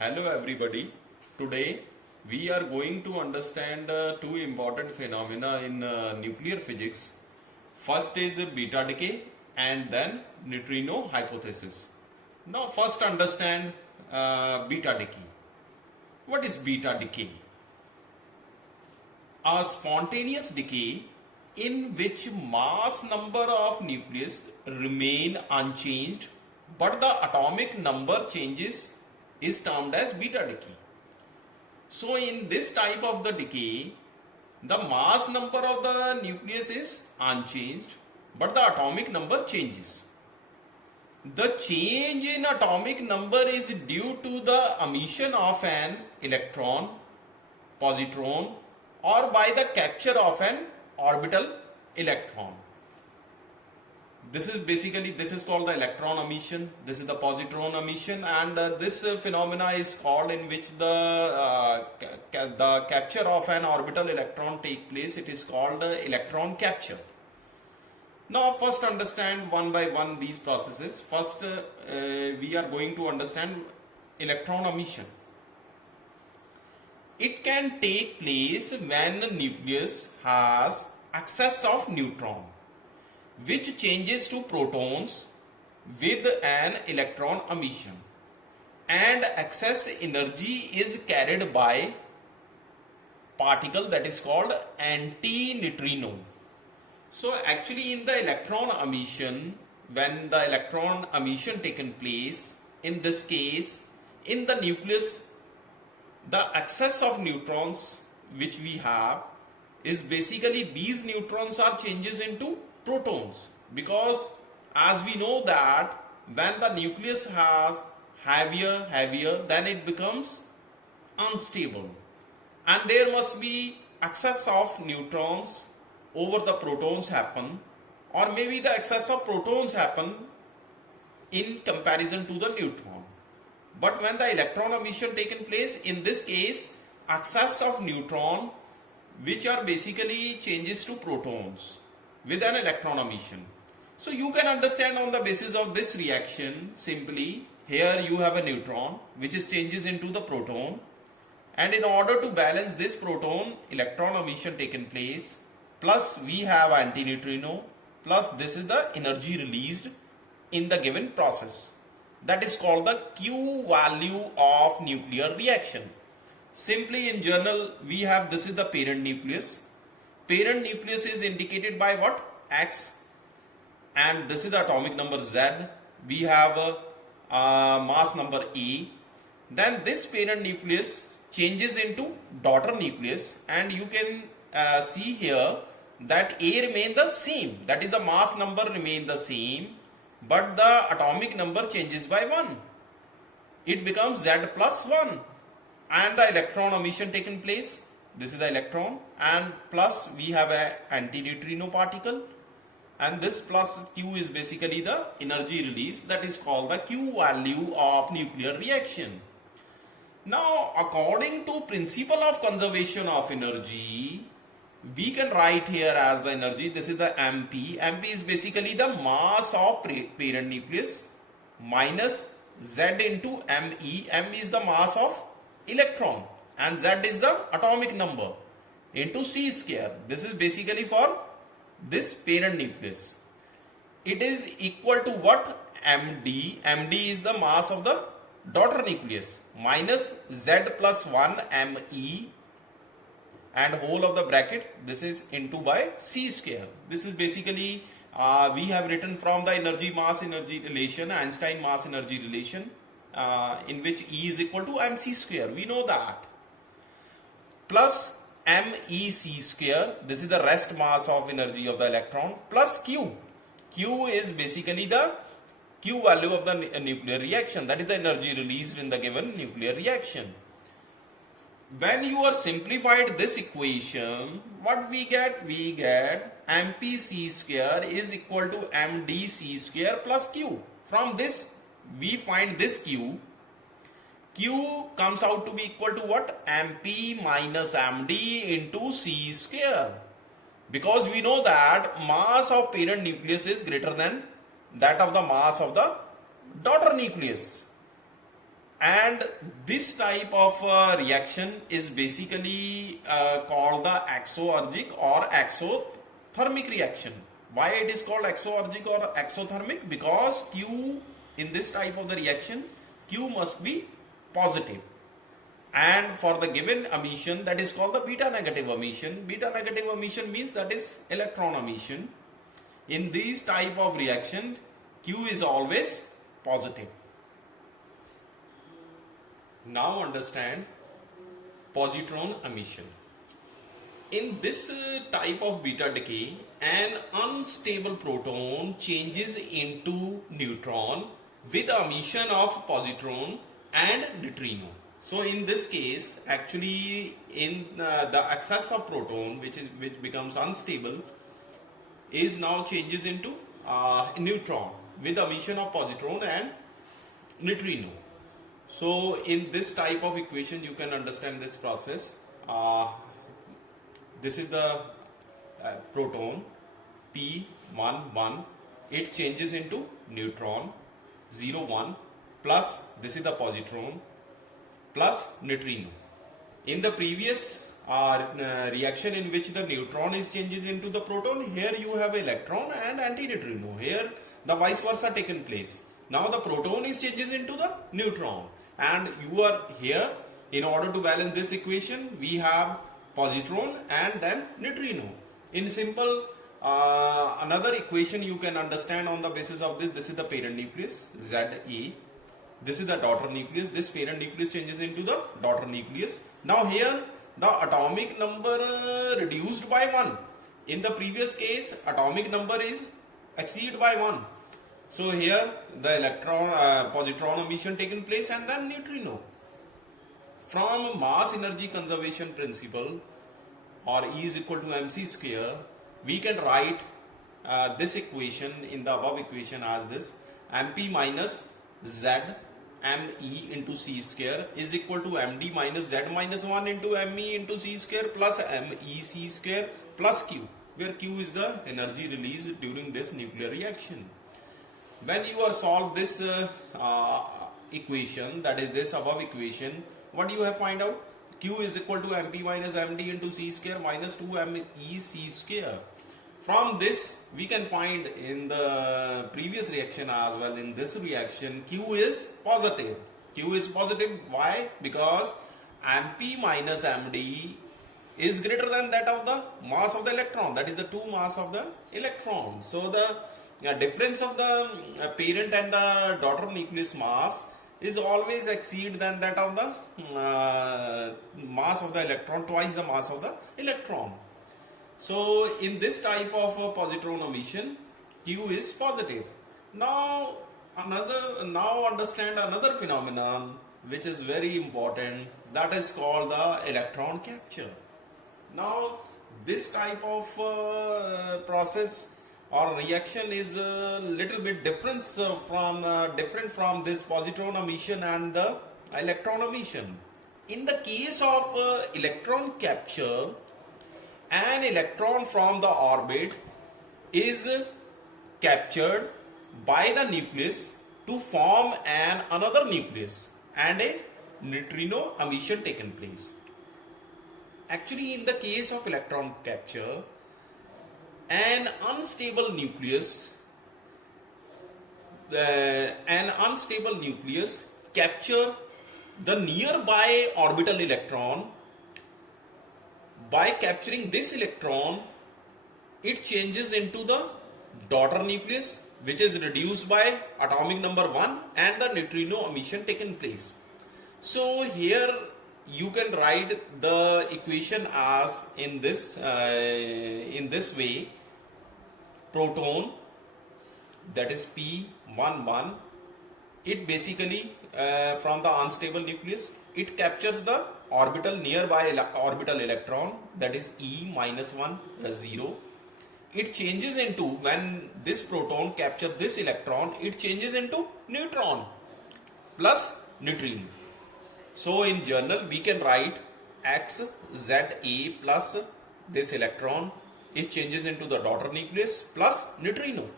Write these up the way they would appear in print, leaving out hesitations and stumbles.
Hello everybody. Today we are going to understand two important phenomena in nuclear physics. First is beta decay and then neutrino hypothesis. Now first understand beta decay. What is beta decay? A spontaneous decay in which mass number of nucleus remain unchanged but the atomic number changes is termed as beta decay. So in this type of the decay, the mass number of the nucleus is unchanged but the atomic number changes. The change in atomic number is due to the emission of an electron, positron, or by the capture of an orbital electron. This is called the electron emission. This is the positron emission, and this phenomena is called in which the capture of an orbital electron take place. It is called electron capture. Now first understand one by one these processes. First we are going to understand electron emission. It can take place when the nucleus has excess of neutron, which changes to protons with an electron emission, and excess energy is carried by particle that is called anti-neutrino. So actually in the electron emission, when the electron emission taken place, in this case in the nucleus, the excess of neutrons which we have is basically these neutrons are changes into protons, because as we know that when the nucleus has heavier then it becomes unstable, and there must be excess of neutrons over the protons happen, or maybe the excess of protons happen in comparison to the neutron. But when the electron emission taken place, in this case excess of neutron which are basically changes to protons with an electron emission. So you can understand on the basis of this reaction simply, here you have a neutron which is changes into the proton, and in order to balance this proton, electron emission taken place, plus we have anti-neutrino, plus this is the energy released in the given process. That is called the Q value of nuclear reaction. Simply in journal we have, this is the parent nucleus. Parent nucleus is indicated by what? X, and this is the atomic number Z. We have a mass number A. Then this parent nucleus changes into daughter nucleus, and you can see here that A remain the same, that is the mass number remain the same, but the atomic number changes by 1. It becomes Z plus 1, and the electron emission taken place. This is the electron, and plus we have a anti-neutrino particle, and this plus Q is basically the energy release, that is called the Q value of nuclear reaction. Now according to principle of conservation of energy, we can write here as the energy, this is the MP. MP is basically the mass of parent nucleus minus Z into ME. M is the mass of electron and Z is the atomic number into C square. This is basically for this parent nucleus. It is equal to what? MD. MD is the mass of the daughter nucleus minus Z plus 1 ME, and whole of the bracket, this is into by C square. This is basically we have written from the energy mass energy relation, Einstein mass energy relation, in which E is equal to mc square. We know that. Plus mec square, this is the rest mass of energy of the electron, plus Q. Q is basically the Q value of the nuclear reaction, that is the energy released in the given nuclear reaction. When you are simplified this equation, what we get? We get mpc square is equal to mdc square plus Q. From this we find this Q. Q comes out to be equal to what? mp minus md into c square. Because we know that mass of parent nucleus is greater than that of the mass of the daughter nucleus. And this type of reaction is basically called the exergic or exothermic reaction. Why it is called exergic or exothermic? Because Q in this type of the reaction, Q must be positive. And for the given emission, that is called the beta negative emission. Beta negative emission means that is electron emission. In these type of reaction, Q is always positive. Now understand positron emission. In this type of beta decay, an unstable proton changes into neutron with emission of positron and neutrino. So in this case, actually in the excess of proton which becomes unstable is now changes into neutron with emission of positron and neutrino. So in this type of equation you can understand this process. This is the proton P11, it changes into neutron 01 plus this is the positron plus neutrino. In the previous reaction in which the neutron is changes into the proton, here you have electron and antineutrino. Here the vice versa taken place. Now the proton is changes into the neutron, and you are here in order to balance this equation we have positron and then neutrino. In simple another equation you can understand on the basis of this. This is the parent nucleus Za. This is the daughter nucleus. This parent nucleus changes into the daughter nucleus. Now here the atomic number reduced by 1. In the previous case atomic number is exceed by 1. So here the electron positron emission taken place and then neutrino. From mass energy conservation principle, or E is equal to mc square, we can write this equation in the above equation as this: mp minus z me into c square is equal to md minus z minus 1 into me into c square plus mec square plus q, where q is the energy released during this nuclear reaction. When you are solve this equation, that is this above equation, what you have find out? Q is equal to mp minus md into c square minus 2 mec square. From this we can find in the previous reaction as well, in this reaction Q is positive. Q is positive. Why? Because mp minus md is greater than that of the mass of the electron, that is the 2 mass of the electron. So the difference of the parent and the daughter nucleus mass is always exceed than that of the mass of the electron, twice the mass of the electron. So in this type of positron emission, Q is positive. Now understand another phenomenon which is very important, that is called the electron capture. Now this type of process or reaction is a little bit different from this positron emission and the electron emission. In the case of electron capture, an electron from the orbit is captured by the nucleus to form another nucleus and a neutrino emission taken place. Actually, in the case of electron capture, an unstable nucleus capture the nearby orbital electron. By capturing this electron, it changes into the daughter nucleus, which is reduced by atomic number 1 and the neutrino emission taken place. So here you can write the equation as in this way: proton, that is P11, it basically from the unstable nucleus, it captures the orbital nearby orbital electron, that is E minus 1 0. It changes into, when this proton captures this electron, it changes into neutron plus neutrino. So in journal we can write XZA plus this electron, it changes into the daughter nucleus plus neutrino.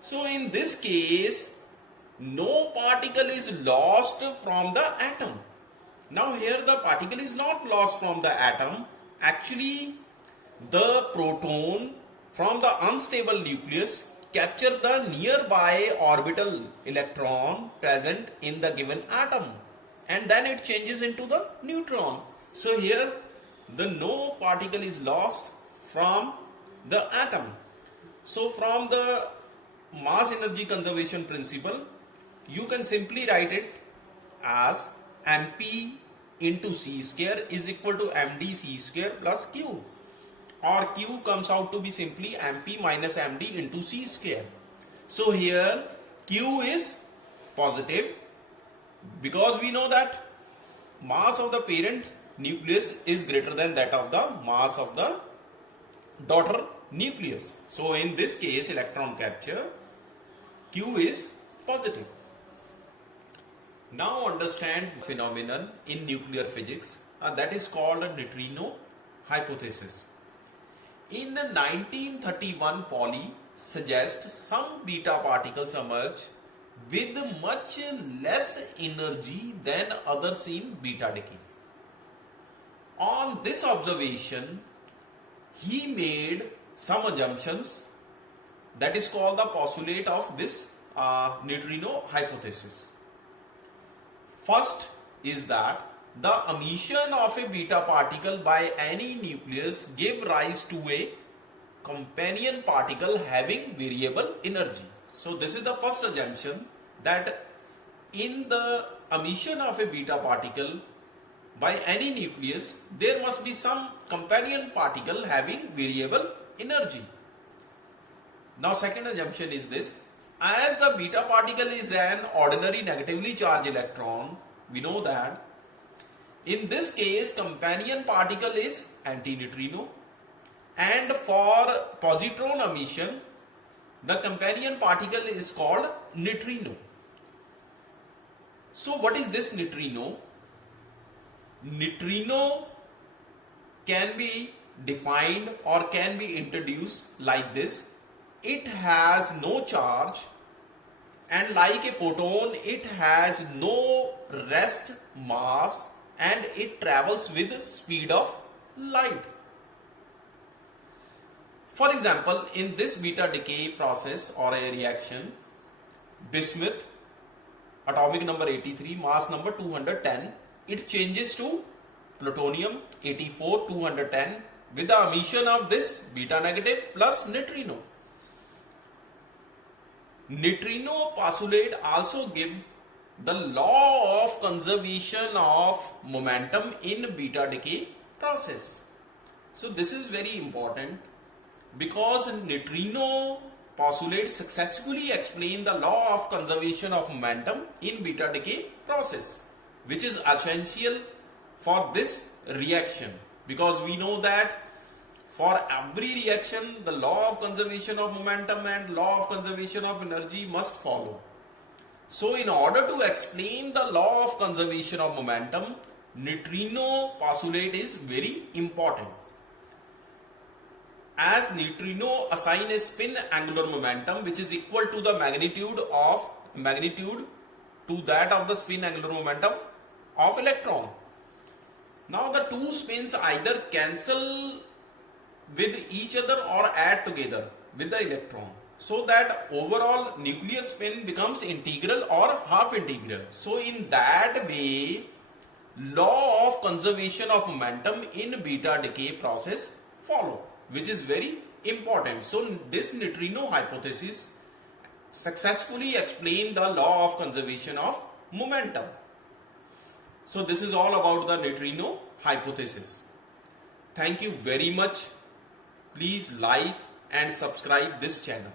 So in this case no particle is lost from the atom. Now here the particle is not lost from the atom. Actually, the proton from the unstable nucleus capture the nearby orbital electron present in the given atom, and then it changes into the neutron. So here the no particle is lost from the atom. So from the mass energy conservation principle, you can simply write it as mp into c square is equal to md c square plus q, or q comes out to be simply mp minus md into c square. So here q is positive because we know that mass of the parent nucleus is greater than that of the mass of the daughter nucleus. So in this case, electron capture q is positive. Now understand phenomenon in nuclear physics that is called a neutrino hypothesis. In 1931, Pauli suggests some beta particles emerge with much less energy than others in beta decay. On this observation, he made some assumptions that is called the postulate of this neutrino hypothesis. First is that the emission of a beta particle by any nucleus give rise to a companion particle having variable energy. So this is the first assumption, that in the emission of a beta particle by any nucleus, there must be some companion particle having variable energy. Now second assumption is this: as the beta particle is an ordinary negatively charged electron, we know that in this case companion particle is antineutrino, and for positron emission the companion particle is called neutrino. So what is this neutrino? Neutrino can be defined or can be introduced like this: it has no charge, and like a photon it has no rest mass, and it travels with speed of light. For example, in this beta decay process or a reaction, bismuth atomic number 83, mass number 210, it changes to plutonium 84 210 with the emission of this beta negative plus neutrino. Neutrino postulate also give the law of conservation of momentum in beta decay process. So this is very important because neutrino postulate successfully explain the law of conservation of momentum in beta decay process, which is essential for this reaction, because we know that for every reaction the law of conservation of momentum and law of conservation of energy must follow. So in order to explain the law of conservation of momentum, neutrino postulate is very important. As neutrino assign a spin angular momentum which is equal to the magnitude to that of the spin angular momentum of electron. Now the two spins either cancel with each other or add together with the electron, so that overall nuclear spin becomes integral or half integral. So in that way, law of conservation of momentum in beta decay process follow, which is very important. So this neutrino hypothesis successfully explain the law of conservation of momentum. So this is all about the neutrino hypothesis. Thank you very much. Please like and subscribe this channel.